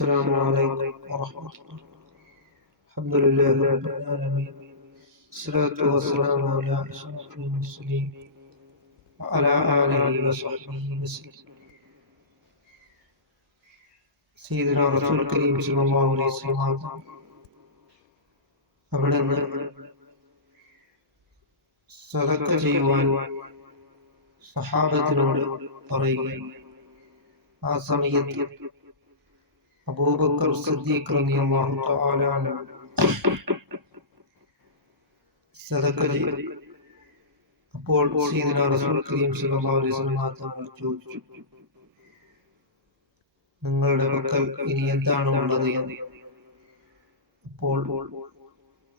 السلام عليكم ورحمة الله. الحمد لله رب العالمين، الصلاة والسلام على أشرف المرسلين وعلى آله وصحبه وسلم. سيدنا رسول الكريم صلى الله عليه وسلم അവിടുന്ന് സദഖ ചെയ്യുവാൻ സഹാബത്തിനോട് പറയുകയും ആ സമയത്ത് അബൂബക്കർ സിദ്ദീഖ് റളിയല്ലാഹു തആല അൻഹു സദഖ ചെയ്തു. അപ്പോൾ സയ്യിദുനാ റസൂൽ കരീം സ്വല്ലല്ലാഹു അലൈഹി വസല്ലം തങ്ങൾ ചോദിച്ചു, നിങ്ങളുടെ പക്കൽ ഇനി എന്താണ് ഉള്ളത് എന്ന്. അപ്പോൾ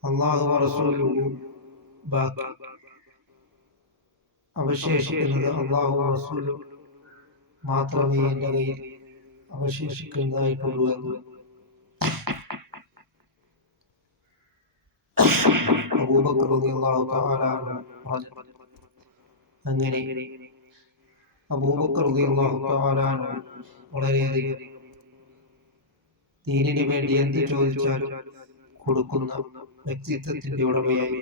അല്ലാഹു റസൂലുഹു ബാക്കി, അവശേഷിക്കുന്നത് അല്ലാഹു റസൂലു മാത്രമേ എൻ്റെ കയ്യിൽ അവശേഷിക്കുന്നതായിട്ടുള്ളൂ എന്ന് അബൂബക്കർ റളിയല്ലാഹു തആല പറഞ്ഞു. അങ്ങനെ അബൂബക്കർ റളിയല്ലാഹു തആല വളരെയധികം ദീനിന് വേണ്ടി എന്ത് ചോദിച്ചാലും കൊടുക്കുന്ന വ്യക്തിത്വത്തിന്റെ ഉടമയായി.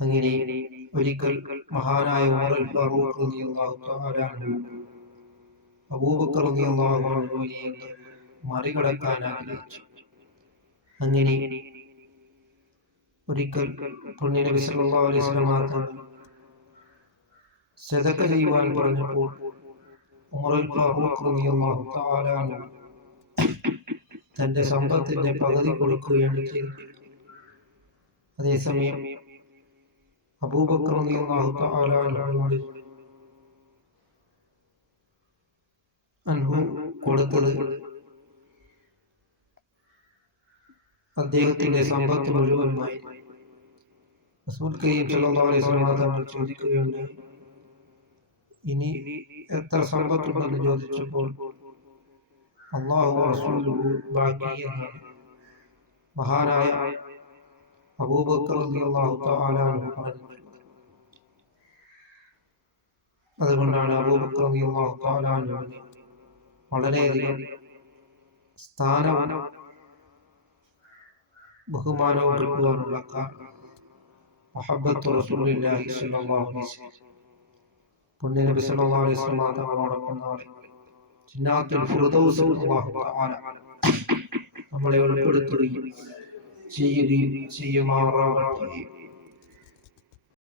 അങ്ങനെ ഒരിക്കൽ മഹാനായ ഉമർ ഫാറൂഖ് റളിയല്ലാഹു തആല അബൂബക്കർ റളിയല്ലാഹു അൻഹുവിനെ മറികടക്കാൻ ആഗ്രഹിച്ചു. അങ്ങനെ ഒരിക്കൽ നബി സല്ലല്ലാഹു അലൈഹി വസല്ലം സദഖ ചെയ്യുവാൻ പറഞ്ഞപ്പോൾ ഉമർ ഫാറൂഖ് റളിയല്ലാഹു തആല തന്റെ സമ്പത്തിന്റെ പകുതി കൊടുക്കുകയാണ് ചെയ്തത്. അതേസമയം അബൂബക്കർ റളിയല്ലാഹു തആല അൻഹു കൊടുത്തത് അദ്ദേഹത്തിന്റെ സമ്പത്ത് മുഴുവനുമായി. റസൂൽ കരീം സ്വല്ലല്ലാഹു അലൈഹി വസല്ലം തങ്ങൾ ചോദിക്കുകയുണ്ടായി, ഇനി എത്ര സമ്പത്തുണ്ടെന്ന് ചോദിച്ചപ്പോൾ അല്ലാഹു റസൂലുഹു ബാക്കി എന്നാണ് മഹാനായ അബൂബക്കർ റളിയല്ലാഹു തആല അൻഹു പറഞ്ഞത്. അതുകൊണ്ടാണ് അബൂബക്കർ റളിയല്ലാഹു തആല അൻഹുവിന് വളരെയധികം സ്ഥാനവും ബഹുമാനവും കിട്ടുവാനുള്ള കാരണം മുഹബ്ബത്ത് റസൂലുള്ളാഹി സ്വല്ലല്ലാഹു അലൈഹി വസല്ലം. നബി സല്ലല്ലാഹു അലൈഹി വസല്ലം തങ്ങളോടൊപ്പം നാളെ ജന്നാത്തുൽ ഫിർദൗസിൽ അല്ലാഹു തആല നമ്മളെ ഉൾപ്പെടുത്തുകയും ചെയ്യുമാറാകട്ടെ.